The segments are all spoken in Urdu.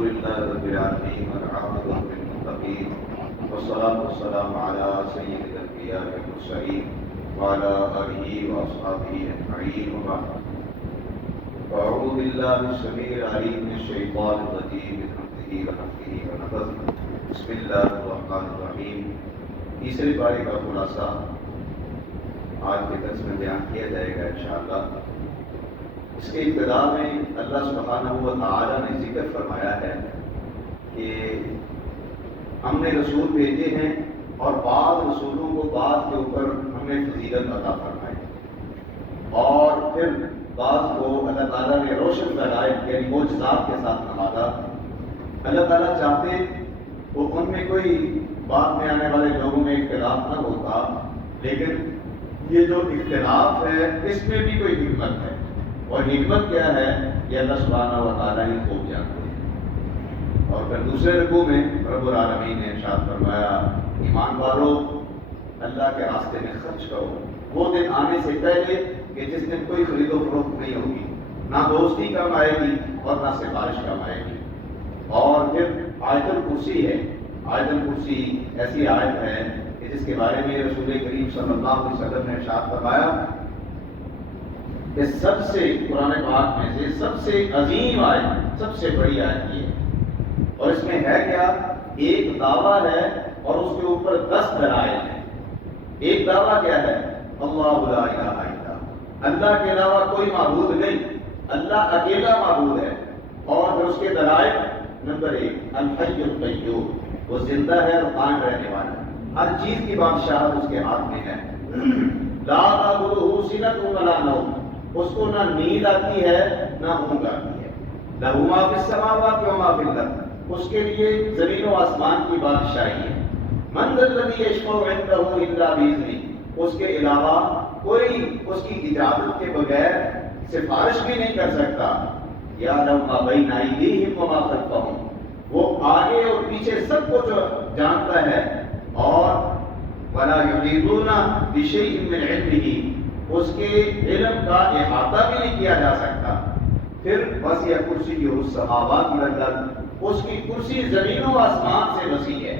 لله رب العالمين والعاقبة للمتقين والصلاة والسلام على سيد الأنبياء والمرسلين وعلى آله وأصحابه أجمعين وبعد. أعوذ بالله السميع العليم من الشيطان الرجيم من همزه ونفخه ونفثه. بسم الله الرحمن الرحيم. تیسرے پارے کا خلاصہ آج کے درس میں بیان کیا جائے گا انشاءاللہ. اس کے ابتدا میں اللہ سبحانہ و تعالی نے ذکر فرمایا ہے کہ ہم نے رسول بھیجے ہیں اور بعض رسولوں کو بعض کے اوپر ہم نے فضیلت عطا فرمائی، اور پھر بعض کو اللہ تعالیٰ نے روشن دلائل یعنی معجزات کے ساتھ نوازا. اللہ تعالیٰ چاہتے وہ ان میں کوئی بعد میں آنے والے لوگوں میں اختلاف نہ ہوتا، لیکن یہ جو اختلاف ہے اس میں بھی کوئی حکمت ہے، اور حکمت کیا ہے یہ اللہ سبحانہ و تعالیٰ ہی خوب جانتے ہیں. اور پھر دوسرے رکوع میں رب العالمین نے ارشاد فرمایا ایمان والو اللہ کے راستے میں خرچ کرو، وہ دن آنے سے پہلے کہ جس دن کوئی خرید و فروخت نہیں ہوگی، نہ دوستی کم آئے گی اور نہ سفارش کم آئے گی. اور پھر آیت الکرسی ہے. آیت الکرسی ایسی آیت ہے کہ جس کے بارے میں رسول کریم صلی اللہ علیہ وسلم نے ارشاد فرمایا کہ سب سے قرآن پاک میں سے سب سے عظیم آیت، سب سے بڑی آیت یہ ہے. اور اس میں ہے کیا؟ ایک دعویٰ ہے اور اس کے اوپر 10 دلائل ہیں. ایک دعویٰ کیا ہے؟ اللہ لا الہ الا اللہ، اللہ کے علاوہ کوئی معبود نہیں، اللہ اکیلا معبود ہے. اور پھر اس کے دلائل نمبر 1 الحی القیوم، وہ زندہ ہے اور قائم رہنے والا ہے، ہر چیز کی بادشاہت اس کے ہاتھ میں ہے. لا تأخذہ سنۃ ولا نوم، اس کو نہ نیند آتی ہے نہ اونگ آتی ہے. لہ ما فی السماوات و ما فی الارض، اس کے لیے زمین و آسمان کی بادشاہی ہے. من ذا الذی یشفع عندہ الا بإذنہ، اس کے علاوہ کوئی اس کی اجازت کے بغیر سفارش بھی نہیں کر سکتا. یعلم ما بین ایدیہم و ما خلفہم، وہ آگے اور پیچھے سب کچھ جانتا ہے. اور ولا یحیطون بشیء من علمہ، اس کے علم کا احاطہ بھی نہیں کیا جا سکتا. پھر وسع کرسیہ السماوات والارض، اس کی کرسی زمین و آسمان سے وسیع ہے.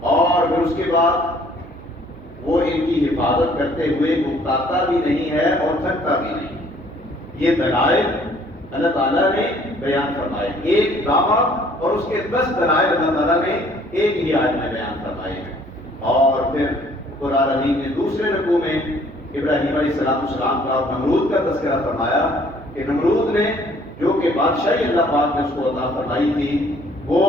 اور پھر اس کے بعد وہ ان کی حفاظت کرتے ہوئے اکتاتا بھی نہیں ہے اور تھکتا بھی نہیں. یہ دلائل اللہ تعالیٰ نے بیان فرمائے، ایک دعویٰ اور اس کے 10 دلائل اللہ تعالیٰ نے ایک ہی آیت میں بیان فرمائے ہیں. اور پھر قرآن العظیم نے دوسرے رکوع میں ابراہیم علیہ السلام کا اور نمرود کا تذکرہ فرمایا کہ نمرود نے جو کہ بادشاہی اللہ پاک نے اس کو عطا فرمائی تھی، وہ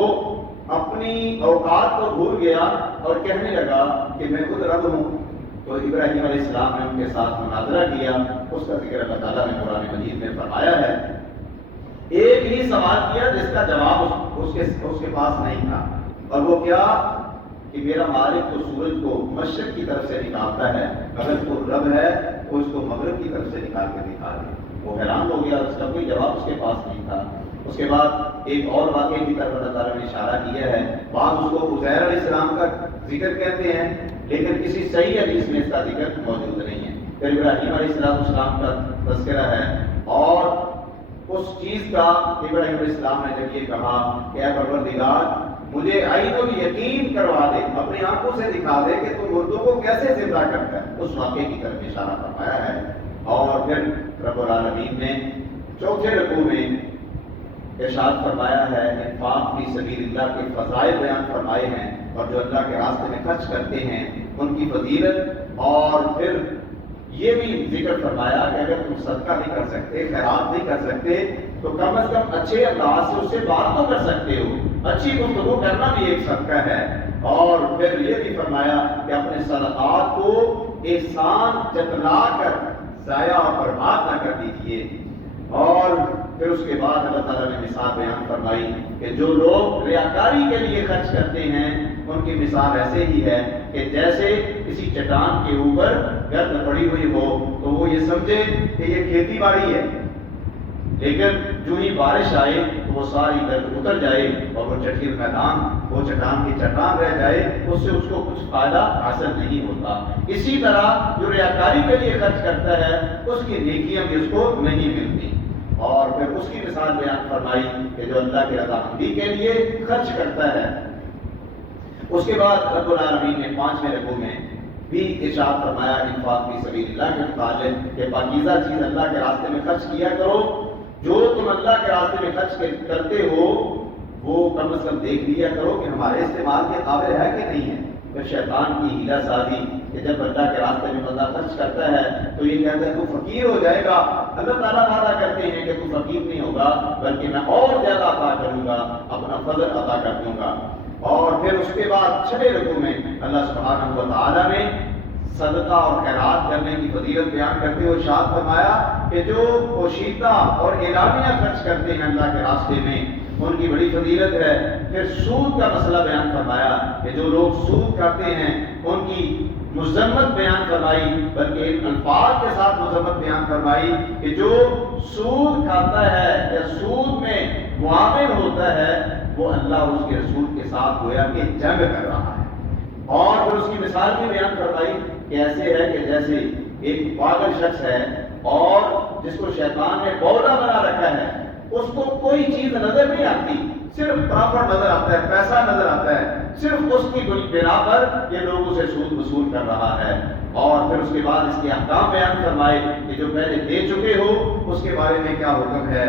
اپنی اوقات کو بھول گیا اور کہنے لگا کہ میں خود رب ہوں. تو ابراہیم علیہ السلام نے ان کے ساتھ مناظرہ کیا، اس کا ذکر اللہ تعالیٰ نے قرآن مجید میں فرمایا ہے. ایک ہی سوال کیا جس کا جواب اس کے پاس نہیں تھا، اور وہ کیا کہ میرا مالک تو سورج کو مشرق کی طرف سے نکالتا ہے، اگر وہ رب ہے تو اس کو مغرب کی طرف سے نکال کے دکھا دے. وہ حیران ہو گیا، اس کا کوئی جواب اس کے پاس نہیں تھا. اس کے بعد ایک اور واقعے کی طرف اللہ تعالیٰ نے اشارہ کیا ہے. بعض اس کو عزیر علیہ السلام کا ذکر کہتے ہیں، لیکن کسی صحیح حدیث میں اس کا ذکر موجود نہیں ہے. پھر ابراہیم علیہ السلام کا تذکرہ ہے. اور اس چیز کا ابراہیم علیہ السلام نے جب یہ کہا کہ اے پروردگار مجھے عین الیقین کروا دے، اپنی آنکھوں سے دکھا دے کہ تم مردوں کو کیسے زندہ کرتا ہے، اس واقعے کی طرف اشارہ فرمایا ہے. اور پھر رب العالمین نے چوتھے رکوع میں ارشاد فرمایا ہے انفاق فی سبیل اللہ کے فضائل بیان فرمائے ہیں، اور جو اللہ کے راستے میں خرچ کرتے ہیں ان کی فضیلت. اور پھر یہ بھی ذکر فرمایا کہ اگر تم صدقہ نہیں کر سکتے، خیرات نہیں کر سکتے، تو کم از کم اچھے انداز سے اس سے بات تو کر سکتے ہو، اچھی گفتگو کرنا بھی ایک صدقہ ہے. اور پھر یہ بھی فرمایا کہ اپنے صدقات کو احسان جتلا کر ضائع اور برباد نہ کر دیجیے. اور پھر اس کے بعد اللہ تعالیٰ نے مثال بیان فرمائی کہ جو لوگ ریاکاری کے لیے خرچ کرتے ہیں ان کی مثال ایسے ہی ہے کہ جیسے کسی چٹان کے اوپر گرد پڑی ہوئی ہو تو وہ یہ سمجھے کہ یہ کھیتی باڑی ہے، لیکن جو ہی بارش آئے تو وہ ساری گرد اتر جائے اور وہ چٹیل میدان، وہ چٹان کی چٹان رہ جائے، اس سے اس کو کچھ فائدہ حاصل نہیں ہوتا. اسی طرح جو ریاکاری کے لیے خرچ کرتا ہے اس کی نیکیاں بھی اس کو نہیں ملتی. اور پھر اس کی مثال بیان فرمائی کہ جو اللہ کی رضامندی کے لیے خرچ کرتا ہے۔ اس کے بعد رب العالمین نے 5ویں رکوع میں بھی ارشاد فرمایا انفاق فی سبیل اللہ کے متعلق کہ پاکیزہ چیز اللہ کے راستے میں خرچ کیا کرو، جو تم اللہ کے راستے میں خرچ کرتے ہو وہ کم از کم دیکھ لیا کرو کہ ہمارے استعمال کے قابل ہے کہ نہیں ہے۔ پھر شیطان کی ہیلا سازی کہ جب اللہ کے راستے میں بندہ خرچ کرتا ہے تو یہ کہتا ہے تو فقیر ہو جائے گا، اللہ تعالیٰ وعدہ کرتے ہیں کہ تو فقیر نہیں ہوگا بلکہ میں اور زیادہ عطا کروں گا، اپنا فضل عطا کر دوں گا۔ اور پھر اس کے بعد 6ویں رکوع میں اللہ سبحانہ و تعالیٰ نے صدقہ اور خیرات کرنے کی فضیلت بیان کرتے ہوئے ارشاد فرمایا کہ جو پوشیدہ اور اعلانیہ خرچ کرتے ہیں اللہ کے راستے میں ان کی بڑی فضیلت ہے۔ پھر سود کا مسئلہ بیان فرمایا کہ جو لوگ سود کھاتے ہیں ان کی مذمت بیان فرمائی، بلکہ ان الفاظ کے ساتھ مذمت بیان فرمائی کہ جو سود کھاتا ہے یا سود میں معاون ہوتا ہے وہ اللہ اور اس کے رسول کے ساتھ گویا کہ جنگ کر رہا ہے۔ اور پھر اس کی مثال بھی بیان فرمائی کہ ایسے ہے کہ جیسے ایک پاگل شخص ہے اور جس کو شیطان نے بولا بنا رکھا ہے، اس کو کوئی چیز نظر نہیں آتی، صرف پرافٹ نظر آتا ہے، پیسہ نظر آتا ہے، صرف اس کی بنا پر یہ لوگوں سے سود وصول کر رہا ہے۔ اور پھر اس کے بعد اس کے احکام بیان فرمائے کہ جو پہلے دے چکے ہو اس کے بارے میں کیا حکم ہے،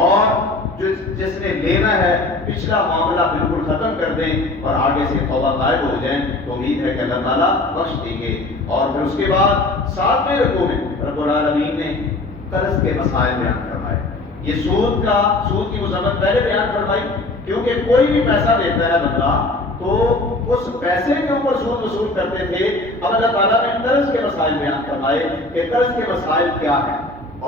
اور جس نے لینا ہے پچھلا معاملہ بالکل ختم کر دیں اور آگے سے توبہ طائب ہو جائیں تو امید ہے کہ اللہ تعالیٰ بخش دیں گے۔ اور پھر اس کے بعد 7ویں رکوع میں رب العالمین نے قرض کے مسائل بیان فرمائے۔ یہ سود کی مذمت پہلے بیان فرمائی کیونکہ کوئی بھی پیسہ دیتا ہے بندہ تو اس پیسے کے اوپر سود وصول کرتے تھے۔ اب اللہ تعالیٰ نے قرض کے مسائل بیان فرمائے کہ قرض کے مسائل کیا ہیں،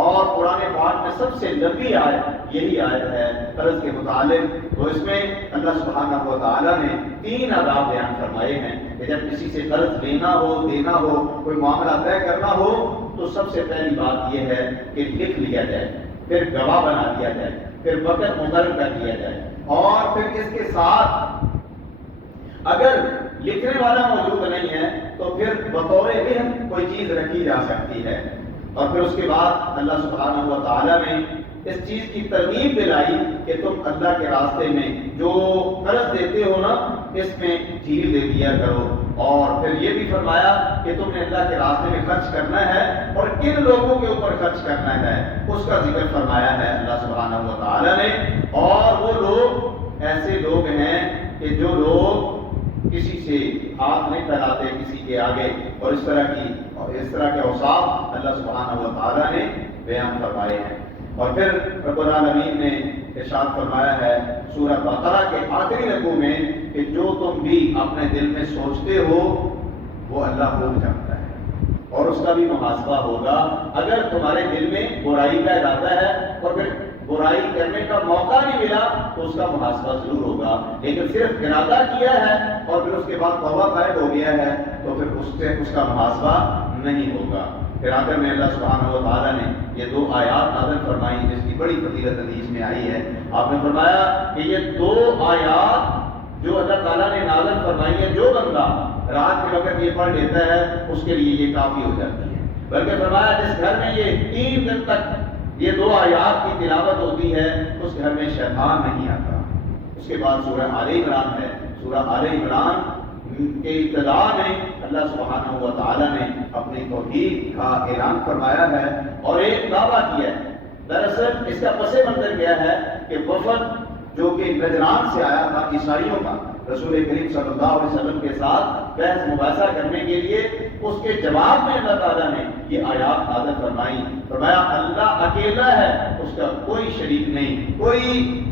اور قرآن پاک میں سب سے لمبی آیت یہی آیت ہے قرض کے متعلق۔ تو اس میں اللہ سبحانہ و تعالیٰ نے 3 آداب بیان فرمائے ہیں کہ جب کسی سے قرض لینا ہو، دینا ہو، کوئی معاملہ طے کرنا ہو تو سب سے پہلی بات یہ ہے کہ لکھ لیا جائے، پھر گواہ بنا دیا جائے، پھر وقت مقرر کر دیا جائے، اور پھر اس کے ساتھ اگر لکھنے والا موجود نہیں ہے تو پھر بطور علم کوئی چیز رکھی جا سکتی ہے۔ اور پھر اس کے بعد اللہ سبحانہ و تعالیٰ نے اس چیز کی ترغیب دلائی کہ تم اللہ کے راستے میں جو قرض دیتے ہو نا اس میں ڈھیل دے دیا کرو، اور پھر یہ بھی فرمایا کہ تم نے اللہ کے راستے میں خرچ کرنا ہے اور کن لوگوں کے اوپر خرچ کرنا ہے اس کا ذکر فرمایا ہے اللہ سبحانہ و تعالیٰ نے۔ اور وہ لوگ ایسے لوگ ہیں کہ جو لوگ کسی سے ہاتھ نہیں پھیلاتے کسی کے آگے، اور اس طرح کے اوصاف اللہ سبحانہ و تعالیٰ نے بیان فرمائے ہیں۔ اور پھر رب العالمین نے ارشاد فرمایا ہے سورہ بقرہ کے آخری رکوع میں کہ جو تم بھی اپنے دل میں سوچتے ہو وہ اللہ خوب جانتا ہے اور اس کا بھی محاسبہ ہوگا۔ اگر تمہارے دل میں برائی کا ارادہ ہے اور پھر برائی کرنے کا موقع نہیں ملا تو اس کا محاسبہ ضرور ہوگا، لیکن صرف ارادہ کیا ہے اور پھر اس کے بعد توبہ طائب ہو گیا ہے تو پھر اس کا محاسبہ نہیں ہوگا۔ پھر آخر میں اللہ سبحانہ و تعالیٰ نے یہ 2 آیات نازل فرمائی جس کی بڑی فضیلت حدیث میں آئی ہے۔ آپ نے فرمایا کہ یہ 2 آیات جو اللہ تعالیٰ نے نازل فرمائی ہے جو بندہ رات کے وقت یہ پڑھ لیتا ہے اس کے لیے یہ کافی ہو جاتی ہے، بلکہ فرمایا جس گھر میں یہ 3 دن تک یہ 2 آیات کی تلاوت ہوتی ہے اس گھر میں شیطان نہیں آتا۔ اس کے بعد سورہ آل عمران ہے۔ سورہ آل عمران کے ابتدا میں اللہ سبحانہ و تعالیٰ نے اپنی توحید کا اعلان فرمایا ہے اور ایک دعویٰ کیا ہے۔ دراصل اس کا پس منظر کیا ہے کہ وفد جو کہ نجران سے آیا تھا عیسائیوں کا رسول کریم صلی اللہ علیہ وسلم کے ساتھ بحث مباحثہ کرنے کے لیے، اس کے جواب میں اللہ تعالیٰ نے یہ آیات نازل فرمائی۔ فرمایا اللہ اکیلا ہے، اس کا کوئی شریک نہیں، کوئی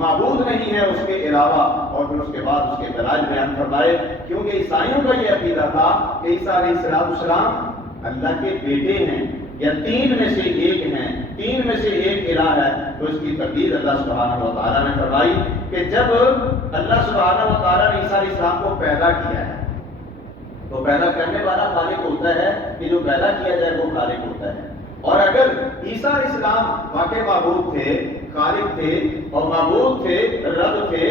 معبود نہیں ہے اس کے علاوہ، اور پھر اس کے بعد اس کے دلائل بیان فرمائے کیونکہ عیسائیوں کا یہ عقیدہ تھا کہ عیسیٰ علیہ السلام اللہ کے بیٹے ہیں یا 3 میں سے ایک ہیں، 3 میں سے ایک الہ ہے۔ تو اس کی تردید اللہ سبحانہ و تعالیٰ نے فرمائی کہ جب اللہ سبحانہ و تعالیٰ نے عیسیٰ علیہ السلام کو پیدا کیا ہے تو پیدا کرنے والا خالق ہوتا ہے کہ جو پیدا کیا جائے وہ خالق ہوتا ہے، اور اگر عیسیٰ علیہ السلام واقع معبود تھے، خالق تھے اور معبود تھے، رب تھے،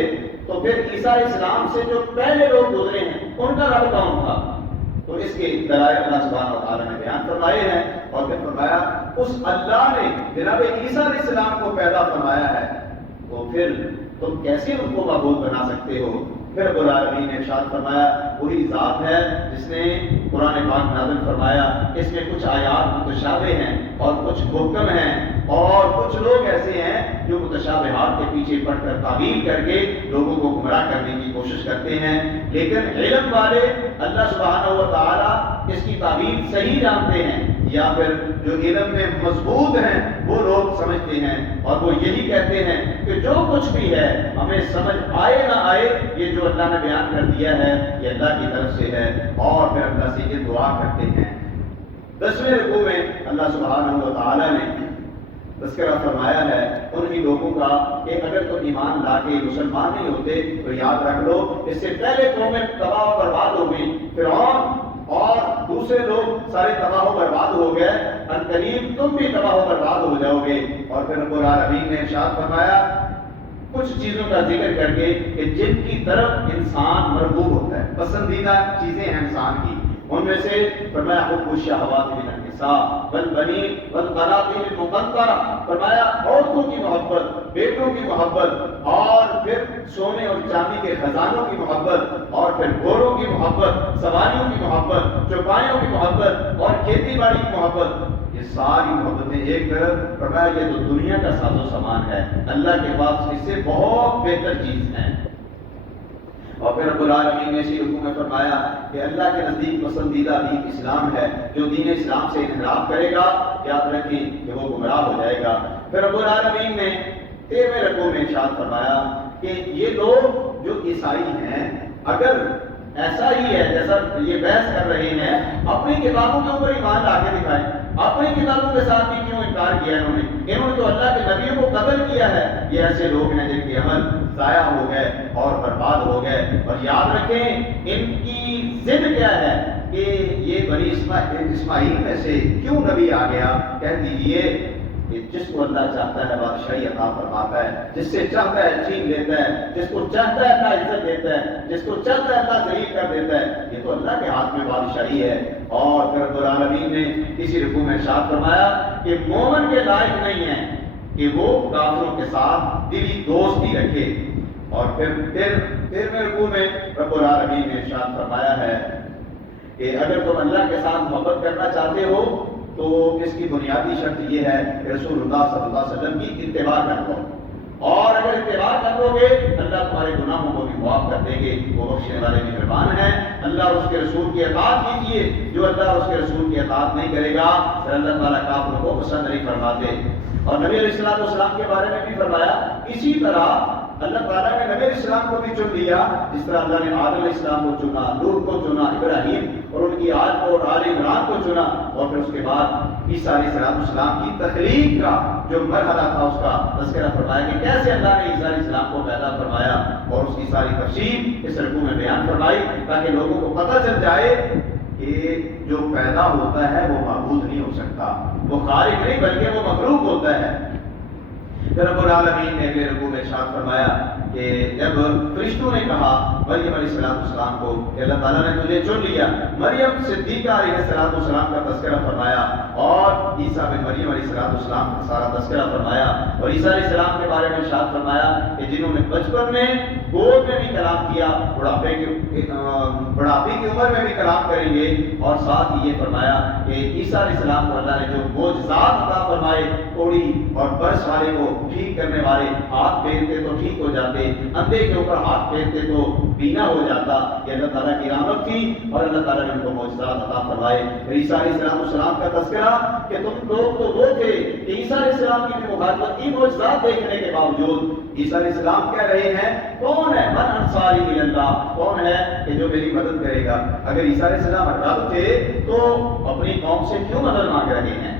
تو پھر عیسیٰ علیہ السلام سے جو پہلے لوگ گزرے ہیں ان کا رب کون تھا؟ تو اس کے دلائل اللہ سبحانہ و تعالیٰ نے بیان فرمائے ہیں، اور پھر فرمایا اس اللہ نے جناب عیسیٰ علیہ السلام کو پیدا فرمایا ہے، تو پھر تم کیسے ان کو معبود بنا سکتے ہو؟ پھر رب العالمین نے ارشاد فرمایا وہی ذات ہے جس نے قرآن پاک نازل فرمایا، اس میں کچھ آیات متشابہ ہیں اور کچھ محکم ہیں، اور کچھ لوگ ایسے ہیں جو متشابہات کے پیچھے پڑ کر تعویل کر کے لوگوں کو گمراہ کرنے کی کوشش کرتے ہیں، لیکن علم والے اللہ سبحانہ و تعالی اس کی تعویل صحیح جانتے ہیں، یا پھر جو علم میں مضبوط ہیں وہ لوگ سمجھتے ہیں اور وہ یہی کہتے ہیں کہ جو کچھ بھی ہے ہمیں سمجھ آئے نہ آئے، یہ جو اللہ نے بیان کر دیا ہے یہ اللہ کی طرف سے ہے، اور پھر اللہ سے یہ دعا کرتے ہیں۔ 10ویں رکوع میں اللہ سبحانہ و تعالی نے تذکرہ فرمایا ہے انہی لوگوں کا کہ اگر تم ایمان لا کے مسلمان نہیں ہوتے تو یاد رکھ لو اس سے پہلے قومیں تباہ و برباد ہو گئی، فرعون اور دوسرے لوگ سارے تباہ و برباد ہو گئے، عنقریب تم بھی تباہ و برباد ہو جاؤ گے۔ اور پھر رب العالمین نے ارشاد فرمایا کچھ چیزوں کا ذکر کر کے کہ جن کی طرف انسان مرغوب ہوتا ہے، پسندیدہ چیزیں ہیں انسان کی، ان میں سے فرمایا حب الشہوات من النساء والبنین والقناطیر المقنطرہ، فرمایا عورتوں کی محبت، بیٹوں کی محبت، اور پھر سونے اور چاندی کے خزانوں کی محبت، اور پھر گھوڑوں کی محبت، سواریوں کی محبت، چوپایوں کی محبت، اور کھیتی باڑی کی محبت، یہ ساری محبتیں ایک طرف، فرمایا یہ تو دنیا کا ساز و سامان ہے، اللہ کے پاس اس سے بہت بہتر چیز ہے۔ اور پھر رب العالمین نے اسی رکوع میں فرمایا کہ اللہ کے نزدیک پسندیدہ دین اسلام ہے، جو دین اسلام سے انحراف کرے گا یاد رکھیں کہ وہ گمراہ ہو جائے گا۔ پھر رب العالمین نے 13ویں رکوع میں ارشاد فرمایا کہ یہ لوگ جو عیسائی ہیں اگر ایسا ہی ہے جیسا یہ بحث کر رہے ہیں، اپنی کتابوں کے اوپر ایمان لا کے دکھائیں، اپنی کتابوں کے ساتھ بھی کیوں انکار کیا انہوں نے تو اللہ کے نبیوں کو قتل کیا ہے۔ یہ ایسے لوگ ہیں جن کے عمل ضائع ہو گئے اور برباد ہو گئے، اور یاد رکھیں ان کی ضد کیا ہے کہ یہ بنی اسماعیل میں سے کیوں نبی آ گیا؟ کہہ دیجئے کہ جس کو اللہ چاہتا ہے بادشاہی عطا فرماتا ہے، جس سے چاہتا ہے چھین لیتا ہے، جس کو چاہتا ہے اللہ عزت دیتا ہے، جس کو چاہتا ہے اللہ ذلیل کر دیتا ہے، یہ تو اللہ کے ہاتھ میں بادشاہی ہے۔ اور پھر رب العالمین نے اسی رکوع میں ارشاد فرمایا کہ مومن کے لائق نہیں ہے کہ وہ کافروں کے ساتھ دلی دوستی رکھے۔ اور پھر 13ویں رکوع میں رب العالمین نے ارشاد فرمایا ہے کہ اگر تم اللہ کے ساتھ محبت کرنا چاہتے ہو تو اس کی بنیادی شرط یہ ہے کہ رسول اللہ صلی اللہ علیہ وسلم کی اتباع کر لو، اور اگر اتباع کر لو گے اللہ تمہارے گناہوں کو بھی معاف کر دیں گے، وہ بخشنے والے مہربان ہیں۔ اللہ اور اس کے رسول کی اطاعت کیجیے، جو اللہ اور اس کے رسول کی اطاعت نہیں کرے گا پھر اللہ تعالیٰ کافروں کو پسند نہیں فرماتے۔ اور نبی علیہ السلام کے بارے میں بھی فرمایا اسی طرح اللہ تعالیٰ نے نبی علیہ السلام کو بھی چن لیا، جس طرح اللہ نے آدم علیہ السلام کو چنا، نوح کو چنا، ابراہیم اور ان کی آل کو اور آل عمران کو چنا، اور پھر اس کے بعد عیسیٰ علیہ السلام کی تخلیق کا جو مرحلہ تھا اس کا تذکرہ فرمایا کہ کیسے اللہ نے عیسیٰ علیہ السلام کو پیدا فرمایا، اور اس کی ساری تفصیل اس رکوع میں بیان فرمائی تاکہ لوگوں کو پتہ چل جائے کہ جو پیدا ہوتا ہے وہ معبود نہیں ہو سکتا، وہ خالق نہیں بلکہ وہ مخلوق ہوتا ہے۔ پھر رب العالمین نے اگلے رکوع میں ارشاد فرمایا کہ جب فرشتوں نے کہا مریم علیہ السلام کو کہ اللہ تعالیٰ نے تجھے چن لیا، مریم صدیقہ علیہ السلام کا تذکرہ فرمایا، اور عیسیٰ بن مریم علیہ السلام کا سارا تذکرہ فرمایا، اور عیسیٰ علیہ السلام کے بارے میں ارشاد فرمایا کہ جنہوں نے بچپن میں گود میں بھی کلام کیا بڑھاپے کی عمر میں بھی کلام کریں گے، اور ساتھ ہی یہ فرمایا کہ عیسیٰ علیہ السلام کو اللہ نے جو معجزات عطا فرمائے، کوڑی اور برس والے کو ٹھیک کرنے والے ہاتھ پھیرتے تو ٹھیک ہو جاتے، اندھے کے اوپر ہاتھ پھیرتے تو بینا ہو جاتا، یہ اللہ تعالیٰ کی رحمت تھی، اور اللہ تعالیٰ نے ان کو معجزات عطا فرمائے۔ عیسیٰ علیہ السلام کا تذکرہ کہ تم لوگ تو وہ تھے کہ عیسیٰ علیہ السلام کی بھی مخالفت کی، معجزات دیکھنے کے باوجود عیسیٰ علیہ السلام کہہ رہے ہیں کون ہے من انصاری الی اللہ، کون ہے کہ جو میری مدد کرے گا؟ اگر عیسیٰ علیہ السلام رب تھے تو اپنی قوم سے کیوں مدد مانگ رہے ہیں؟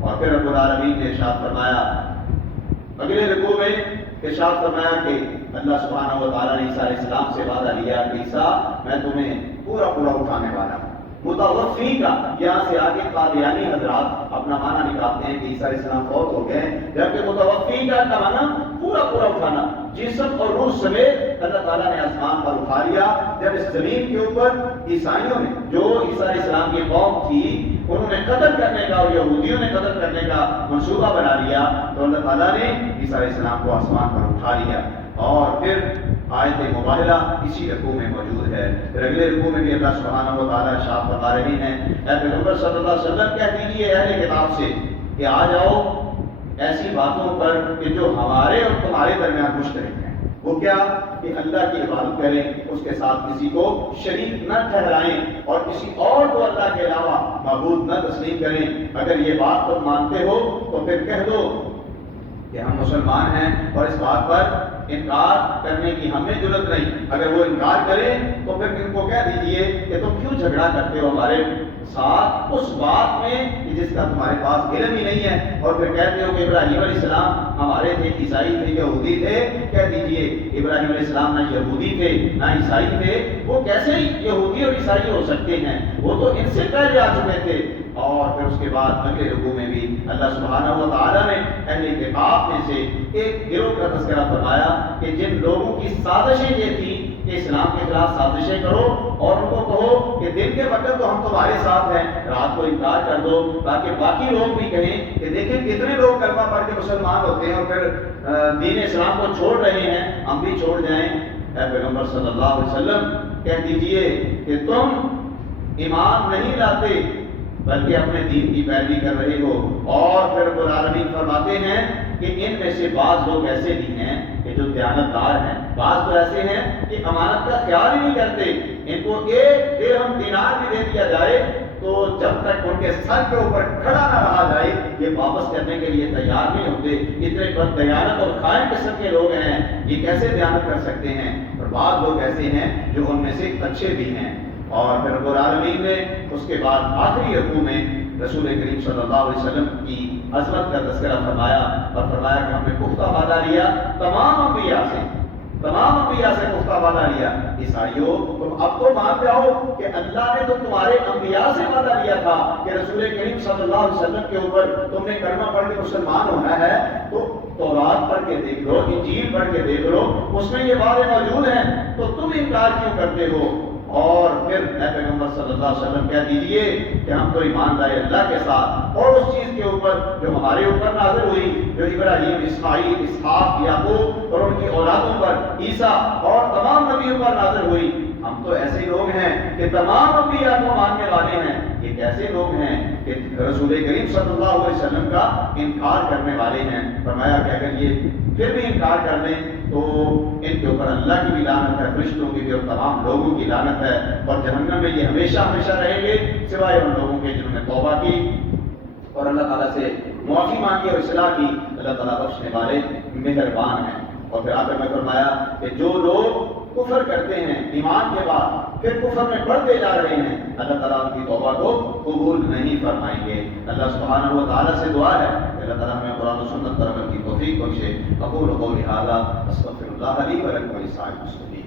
اور پھر رب العالمین نے ارشاد فرمایا اگلے رکوع میں ارشاد فرمایا کہ اللہ سبحانہ و تعالیٰ نے عیسیٰ علیہ السلام سے وعدہ لیا کہ عیسیٰ میں تمہیں پورا اٹھانے والا ہوں۔ متوفی کا یہاں سے آگے قادیانی حضرات اپنا معنی نکالتے ہیں کہ عیسیٰ علیہ السلام فوت ہو گئے، جبکہ متوفی کا معنی پورا اٹھانا، جسم اور روح سمیت اللہ تعالیٰ نے آسمان پر اٹھا لیا. جب اس زمین کے اوپر عیسائیوں نے، جو عیسیٰ علیہ السلام کی قوم تھی، انہوں نے قتل کرنے کا اور یہودیوں نے قتل کرنے کا منصوبہ بنا لیا، تو اللہ تعالیٰ نے عیسیٰ علیہ السلام کو آسمان پر اٹھا لیا. اور پھر آیت مباہلہ اسی رکوع میں موجود ہے. پھر اگلے رکوع میں بھی اللہ سبحانہ و تعالیٰ ارشاد فرما رہے ہیں، اے پیغمبر صلی اللہ علیہ وسلم کہہ دیجیے اہل کتاب سے کہ آ جاؤ ایسی باتوں پر کہ جو ہمارے اور تمہارے درمیان مشترک ہیں. وہ کیا؟ کہ اللہ کی عبادت کریں، اس کے ساتھ کسی کو شریک نہ ٹھہرائیں اور کسی اور کو اللہ کے علاوہ معبود نہ تسلیم کریں. اگر یہ بات تم مانتے ہو تو پھر کہہ دو کہ ہم مسلمان ہیں اور اس بات پر انکار کرنے کی ہمیں ضرورت نہیں. اگر وہ انکار کریں تو پھر ان کو کہہ دیجئے کہ تم کیوں جھگڑا کرتے ہو ہمارے ساتھ اس بات میں جس کا تمہارے پاس علم ہی نہیں ہے، اور پھر کہتے ہو کہ ابراہیم علیہ السلام ہمارے تھے، عیسائی تھے، یہودی تھے. کہہ دیجئے ابراہیم علیہ السلام نہ یہودی تھے نہ عیسائی تھے. وہ کیسے یہودی اور عیسائی ہو سکتے ہیں؟ وہ تو ان سے پہلے آ چکے تھے. اور پھر اس کے بعد اگلے رکوع میں بھی اللہ سبحانہ و تعالیٰ نے اہل کتاب میں سے ایک گروہ کا تذکرہ فرمایا کہ جن لوگوں کی سازشیں یہ تھی کہ اسلام کے خلاف سازشیں کرو اور ان کو کہو کہ دن کے وقت تو ہم تمہارے ساتھ ہیں، رات کو انکار کر دو، تاکہ باقی لوگ بھی کہیں کہ دیکھیں کتنے لوگ کلمہ پڑھ کے مسلمان ہوتے ہیں اور پھر دین اسلام کو چھوڑ رہے ہیں، ہم بھی چھوڑ جائیں. اے پیغمبر صلی اللہ علیہ وسلم کہہ دیجئے کہ تم ایمان نہیں لاتے بلکہ اپنے دین کی پیروی کر رہے ہو. اور پھر رب العالمین فرماتے ہیں کہ ان میں سے بعض لوگ ایسے بھی ہیں کہ جو دیانتدار ہیں، بعض تو ایسے ہیں کہ امانت کا خیال ہی نہیں کرتے. ان کو ایک درہم دینار بھی دے دیا جائے تو جب تک ان کے سر کے اوپر کھڑا نہ رہا جائے یہ واپس کرنے کے لیے تیار نہیں ہوتے. اتنے بد دیانت اور خائن قسم کے لوگ ہیں، یہ کیسے دیانت کر سکتے ہیں؟ اور بعض لوگ ایسے ہیں جو ان میں سے اچھے بھی ہیں. اور پھر رب العالمین نے اس کے بعد آخری رکوع میں رسول کریم صلی اللہ علیہ وسلم کی عظمت کا تذکرہ فرمایا اور فرمایا کہ ہم نے پختہ وعدہ لیا تمام انبیاء سے پختہ وعدہ لیا. عیسائیوں تم اب تو مان جاؤ کہ اللہ نے تو تمہارے انبیاء سے وعدہ لیا تھا کہ رسول کریم صلی اللہ علیہ وسلم کے اوپر تم نے کلمہ پڑھ کے مسلمان ہونا ہے. تو تورات پڑھ کے دیکھ لو، انجیل پڑھ کے دیکھ لو، اس میں یہ باتیں موجود ہیں، تو تم انکار کیوں کرتے ہو؟ اور پھر اے پیغمبر صلی اللہ علیہ وسلم کہہ دیجئے کہ ہم تو ایمان لائے اللہ کے ساتھ اور اس چیز کے اوپر جو ہمارے اوپر نازل ہوئی، جو ابراہیم، اسماعیل، اسحاق، یعقوب اور ان کی اولادوں پر، عیسیٰ اور تمام نبیوں پر نازل ہوئی. ہم تو ایسے لوگ ہیں کہ تمام انبیاء کو ماننے والے ہیں. یہ کیسے لوگ ہیں کہ رسول کریم صلی اللہ علیہ وسلم کا انکار کرنے والے ہیں؟ فرمایا کہ اگر یہ پھر بھی انکار کر دیں تو ان کے اوپر اللہ کی بھی لعنت ہے، فرشتوں کی بھی اور تمام لوگوں کی لعنت ہے، اور جہنم میں یہ ہمیشہ ہمیشہ رہیں گے سوائے ان لوگوں کے جنہوں نے توبہ کی اور اللہ تعالیٰ سے معافی مانگی اور اصلاح کی. اللہ تعالیٰ بخشنے والے مہربان ہیں. اور پھر آخر میں فرمایا کہ جو لوگ کفر کرتے ہیں ایمان کے بعد پھر کفر میں بڑھتے جا رہے ہیں، اللہ تعالیٰ ان کی توبہ کو قبول نہیں فرمائیں گے. اللہ سبحانہ و تعالیٰ سے دعا ہے کہ اللہ تعالیٰ ہمیں قرآن و سنت پر عمل کی توفیق بخشے. اقول قولی ھذا استغفر اللہ لی ولکم ولسائر المسلمین.